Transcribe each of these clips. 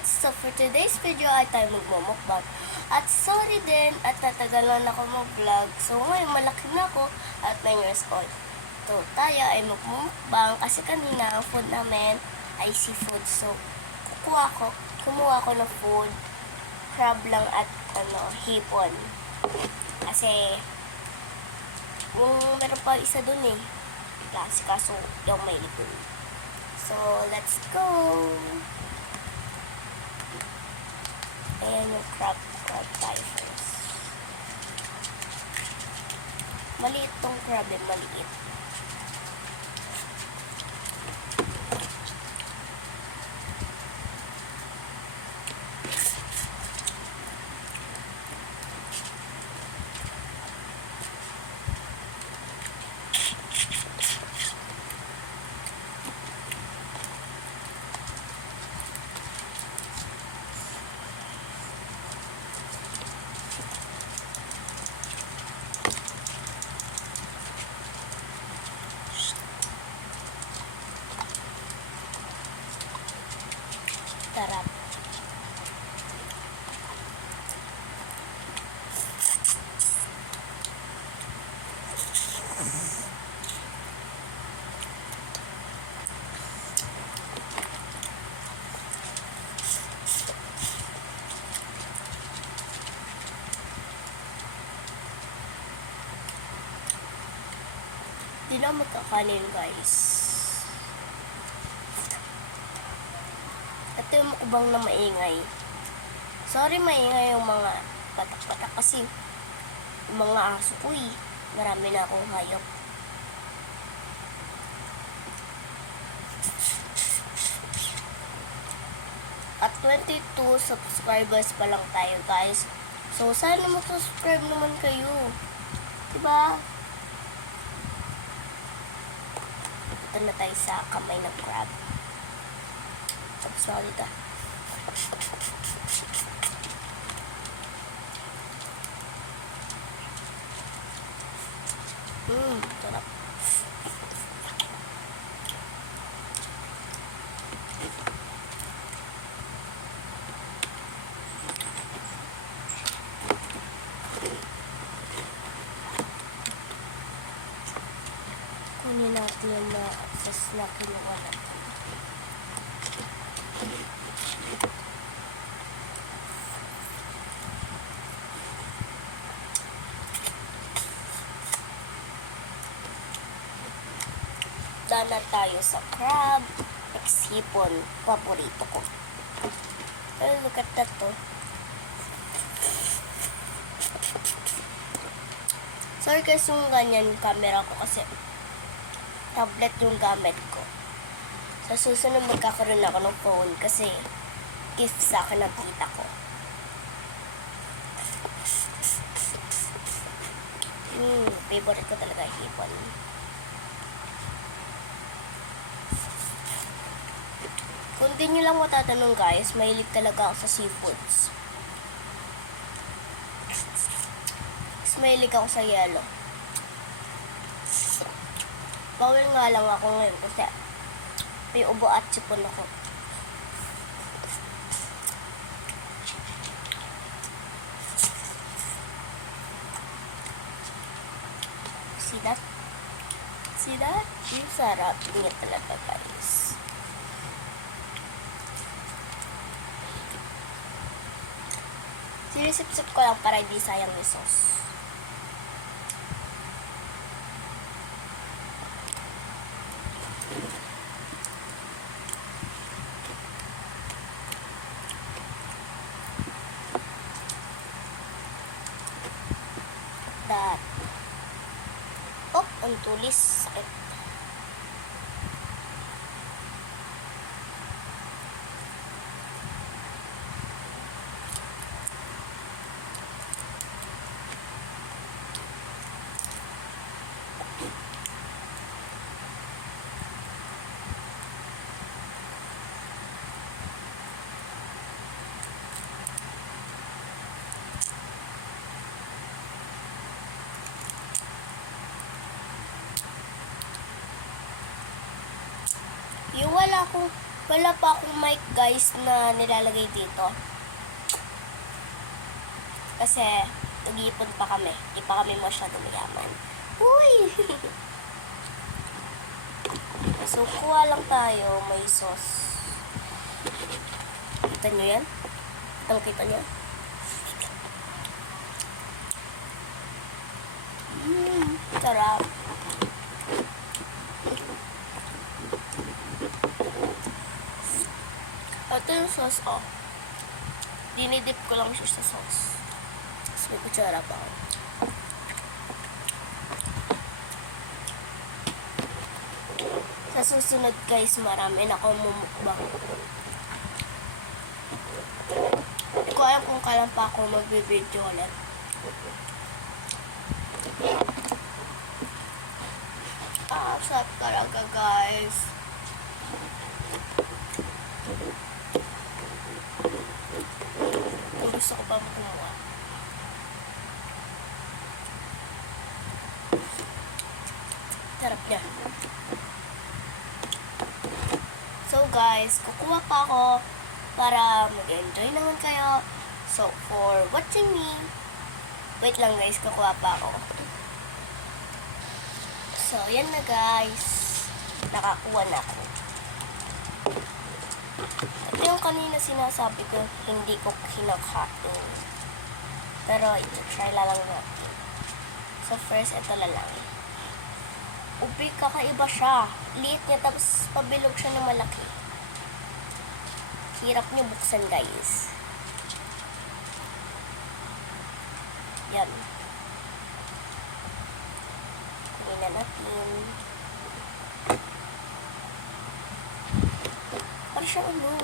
guys! So for today's video ay tayo magmumukbang. At sorry din at natagalan ako mag-vlog. So ngayon malaki na ako at 9 years old. So tayo ay magmumukbang kasi kanina ang food namin ay seafood. So kumuha ko ng food, crab lang at hipon. Kasi yung meron pa isa dun eh. Klase kaso yung may likod. So, let's go! Ayan yung crab tayo first. Maliit tong crab eh, maliit. Sarap. Hindi na magkakanin guys. Ito yung mukbang na maingay. Sorry maingay yung mga patak-patak kasi yung mga aso ko eh. Marami na akong hayop. At 22 subscribers pa lang tayo guys. So sana mag-subscribe naman kayo. Diba? Ito na tayo sa kamay ng crab. Tapos na dito. Sarap. Kunin natin yung na-access na kinuha natin. Na tayo sa crab, hipon, paborito ko. Oh, look at that to. Sorry guys yung ganyan camera ko kasi tablet yung gamit ko. Sa susunod magkakaroon ako ng phone kasi gift sa akin ng tita ko. Favorite ko talaga hipon. Kung di nyo lang matatanong guys, mahilig talaga ako sa seafoods. Mas mahilig ako sa yelo. Bawal nga lang ako ngayon kasi may ubo at sipon ako. See that? See that? Yung sarap niya talaga guys. Sinisip-sip ko lang para hindi sayang yung sauce. That. Oh, ang tulis. Sakit. Yung wala akong Wala pa akong mic guys na nilalagay dito. Kasi nag-iipon pa kami. Di pa kami masyadong mayaman. Uy! So, kuha lang tayo. May sauce. Kita nyo yan? Kita nyo? Sarap. Ito yung sauce, oh. Dinidip ko lang siya sa sauce. Tapos may kutsara pa ako. Sa susunod guys, marami na akong mumukbang. Hindi ko alam kung kailan pa ako magbibideo ulit. Sarap talaga guys. Gusto ko pa kumuha. Sarap niya. So guys, kukuha pa ako para mag-enjoy naman kayo. So for watching me, wait lang guys, kukuha pa ako. So yan na guys, nakakuha na ako. Ito yung kanina sinasabi ko, hindi ko kinakain. Pero ito, try lang natin. So first, ito lang. Ubi, kakaiba siya. Liit niya, tapos pabilog siya ng malaki. Hirap niyo buksan guys. Yan. Kunin na natin. Parang siya ano.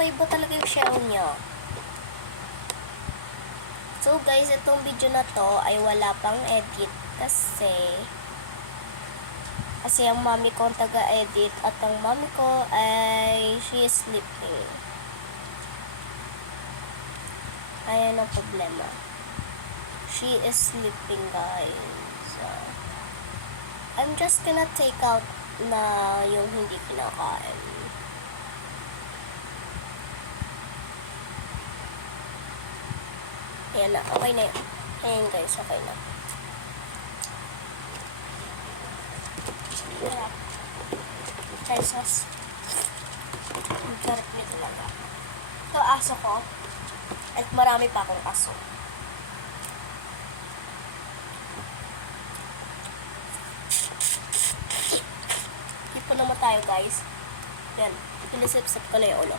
Kaiba talaga yung shell niya. So guys, itong video na to ay wala pang edit kasi ang mami ko ang taga-edit at ang mami ko ay she is sleeping. Ayan ang problema. She is sleeping guys. So, I'm just gonna take out na yung hindi kinakain. Ayan na, okay na yun. Ayan guys, okay na. Sarap. Chai sauce. Ang sarap niya talaga. Ito aso ko. At marami pa akong aso. Ipon naman tayo guys. Yan. Pinisip-sip ko na yung ulo.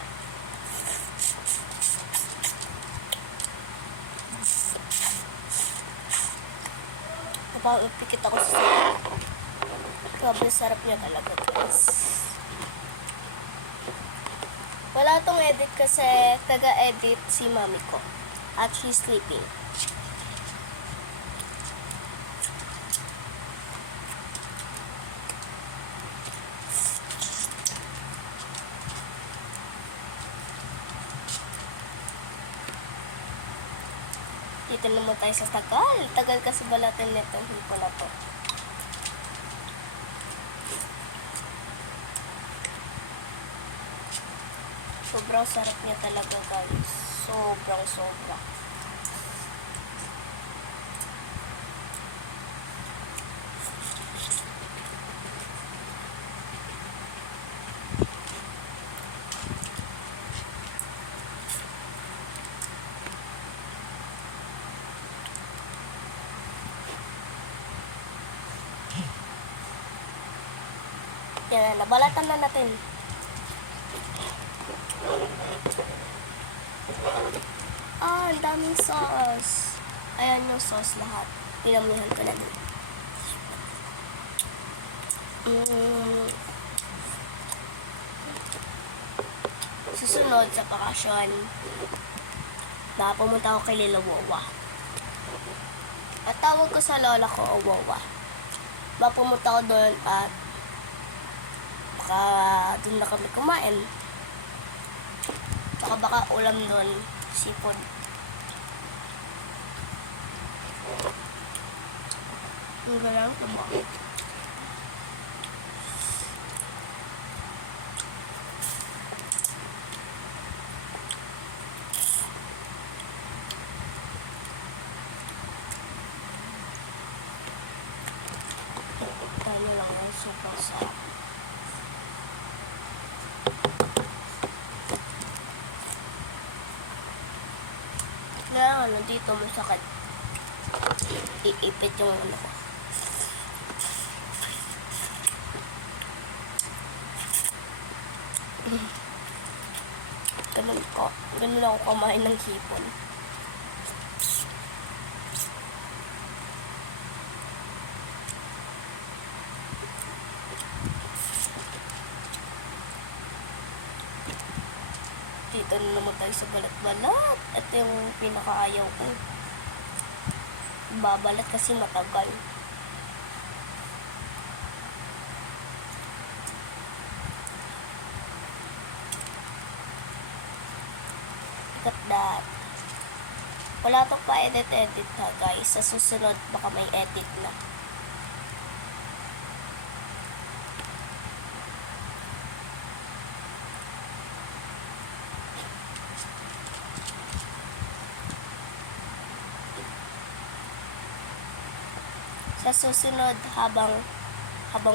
Napapikit ako sa sarap. Grabe, sarap niya talaga guys. Wala tong edit kasi taga-edit si mami ko. At she's sleeping. Dito naman tayo sa tagal. Tagal kasi balatin nitong hipo na to. Sobrang sarap niya talaga guys. Sobrang sobra. Yan, nabalatan na natin. Ang daming sauce. Ayan yung sauce lahat. Pinamihan ko na din. Susunod sa bakasyon, pumunta ako kay Lila Wawa. At tawag ko sa lola ko, Wawa. Pumunta ako doon at baka doon na kami kumain. Baka ulam doon, seafood. Ang galang ito ba? Sobrang sarap. Kaya ano, dito masakit. Iipit yung ano ko. Ganun ako kumain ng hipon. Dito na naman tayo sa balat-balat. Ito yung pinakaayaw ko. Babalat kasi matagal. Look at that. Wala to pa edit ha guys. Sa susunod baka may edit na. Sa susunod habang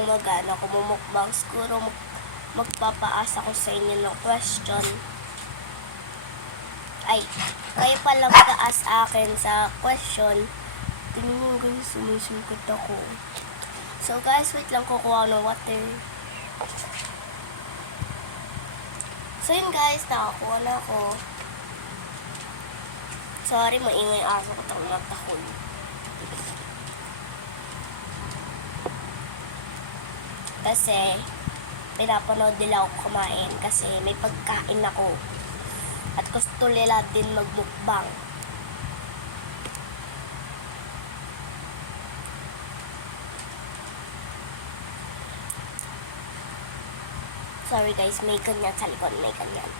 magana ako mumukbang, siguro magpapaasa ko sa inyo ng question. Ay, kayo pala mag-aas akin sa question. Tingnan mo guys, sumisingkot ako. So guys, wait lang, kukuha ng water. So yun guys, nakakuha na ako. Sorry, maingay aso ko itong natahol. Kasi pinapanood nila ako kumain kasi may pagkain ako. At gusto nila din magmukbang. Sorry guys, may ganyan sa likod, may ganyan.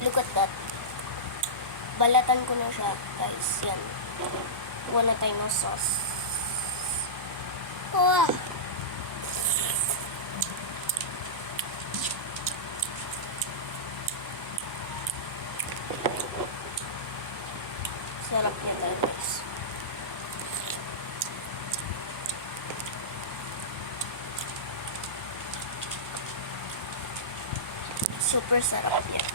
Look at that. Balatan ko na siya, guys. Yan. Wala tayo ng sauce. Wow! Sarap niya tayo, guys. Super sarap niya.